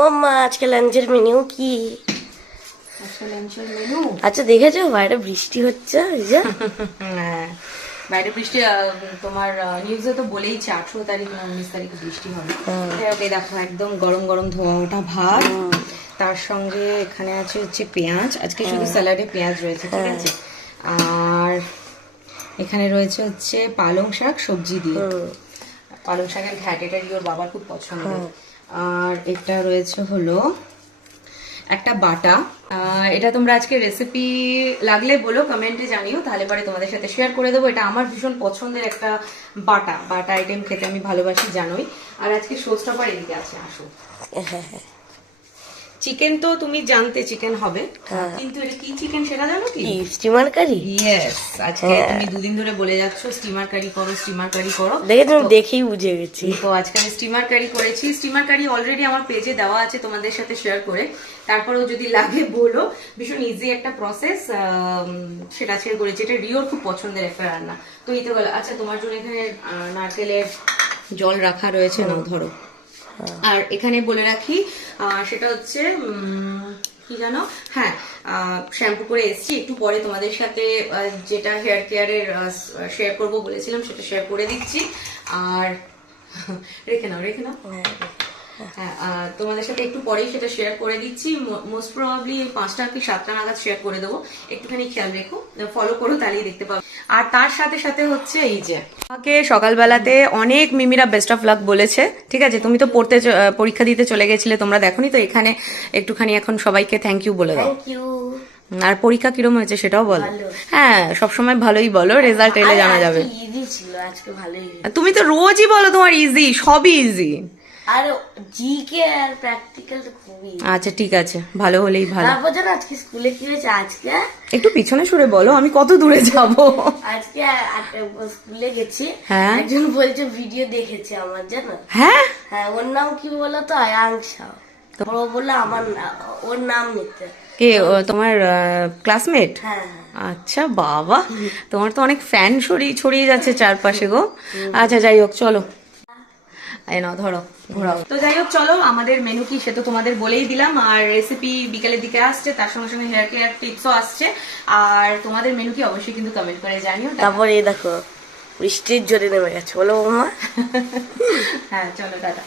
ও মা, আজকে লাঞ্চের মেনু কি? আজকে লাঞ্চের মেনু, আচ্ছা দেখেছো বাইরে বৃষ্টি হচ্ছে এই যে। হ্যাঁ বাইরে বৃষ্টি। তোমার নিউজে তো বলেইছে 18 তারিখ না 19 তারিখে বৃষ্টি হবে। ওকে দেখো একদম গরম গরম ধোয়া ওঠা ভাত, তার সঙ্গে এখানে আছে হচ্ছে পেঁয়াজ। আজকে শুধু স্যালাডে পেঁয়াজ রয়েছে, ঠিক আছে। আর এখানে রয়েছে হচ্ছে পালং শাক সবজি দিয়ে, পালং শাকের ঘ্যাট, এটা ওর বাবার খুব পছন্দ। আর এটা রয়েছে হলো একটা বাটা। এটা তোমরা আজকে রেসিপি লাগলে বলো, কমেন্টে জানিও, তাহলে পরে তোমাদের সাথে শেয়ার করে দেবো। এটা আমার ভীষণ পছন্দের একটা বাটা বাটা আইটেম, খেতে আমি ভালোবাসি জানোই। আর আজকে শোস্টপার এদিকে আছে, আসো। চিকেন তো তুমি জানতে চিকেন হবে, কিন্তু এটা কি চিকেন সেটা জানো কি? স্টিমার কারি। ইয়েস, আজকে তুমি দুদিন ধরে বলে যাচ্ছ স্টিমার কারি করো, স্টিমার কারি করো। দেখে তুমি দেখেই বুঝে গেছি। তো আজকে আমি স্টিমার কারি করেছি। স্টিমার কারি অলরেডি আমার পেজে দেওয়া আছে, তোমাদের সাথে শেয়ার করে। তারপরেও যদি লাগে বলো, ভীষণ ইজি একটা প্রসেস, সেটা শেয়ার করেছি। এটা রিওর খুব পছন্দের একটা রান্না। তো এই তো গেল। আচ্ছা, তোমার জন্য এখানে নারকেলের জল রাখা রয়েছে, নাও ধরো। আর এখানে বলে রাখি, সেটা হচ্ছে কি জানো, হ্যাঁ, শ্যাম্পু করে এসেছি। একটু পরে তোমাদের সাথে যেটা হেয়ার কেয়ারের শেয়ার করবো বলেছিলাম সেটা শেয়ার করে দিচ্ছি। আর রেখে নাও, রেখে নাও। হ্যাঁ, তোমাদের সাথে একটু পরেই সেটা শেয়ার করে দিচ্ছি। মোস্ট প্রবাবলি 5টা কি 7টা নাগাদ শেয়ার করে দেবো। একটুখানি খেয়াল রেখো, ফলো করো, তাহলেই দেখতে পাবো। আর তার সাথে সাথে হচ্ছে এই যে আমাকে সকালবেলাতে অনেক মিমিরা বেস্ট অফ লাক বলেছে, ঠিক আছে। তুমি তো পরীক্ষা দিতে চলে গেছিলে, তোমরা দেখোনি তো। এখানে একটুখানি এখন সবাইকে থ্যাংক ইউ বলে দাও। Thank you. আর পরীক্ষা কিরম হয়েছে সেটাও বলো। হ্যাঁ, সবসময় ভালোই বলো, রেজাল্ট এলে জানা যাবে। ইজি ছিল আজকে, ভালোই। তুমি তো রোজই বলো তোমার ইজি, সবই ইজি। আর জিকে আর প্র্যাকটিক্যাল তো খুবই। আচ্ছা ঠিক আছে, ভালো হলেই ভালো। তারপর জানো আজকে স্কুলে কি হয়েছে? আজকে একটু পিছনে সরে বলো, আমি কত দূরে যাব। আজকে স্কুলে গেছি, হ্যাঁ, একজন বলছে ভিডিও দেখেছে আমার, জানো। হ্যাঁ হ্যাঁ, ওর নাম কি বলো তো? আয়াংশা। ও বললো আমার ওর নাম নিতে। কে তোমার ক্লাসমেট? হ্যাঁ। আচ্ছা বাবা, তোমার তো অনেক ফ্যান ছড়িয়ে যাচ্ছে চারপাশে গো। আচ্ছা যাই হোক, চলো এই নাও ধরো, ঘোরাও। তো যাই হোক, চলো, আমাদের মেনু কি সে তো তোমাদের বলেই দিলাম। আর রেসিপি বিকালের দিকে আসছে, তার সঙ্গে সঙ্গে হেয়ার কেয়ার টিপসও আসছে। আর তোমাদের মেনু কি অবশ্যই কিন্তু কমেন্ট করে জানিও। তারপরে এই দেখো বৃষ্টির জোরে নেমে গেছে, বলো বৌমা। হ্যাঁ চলো, টাটা।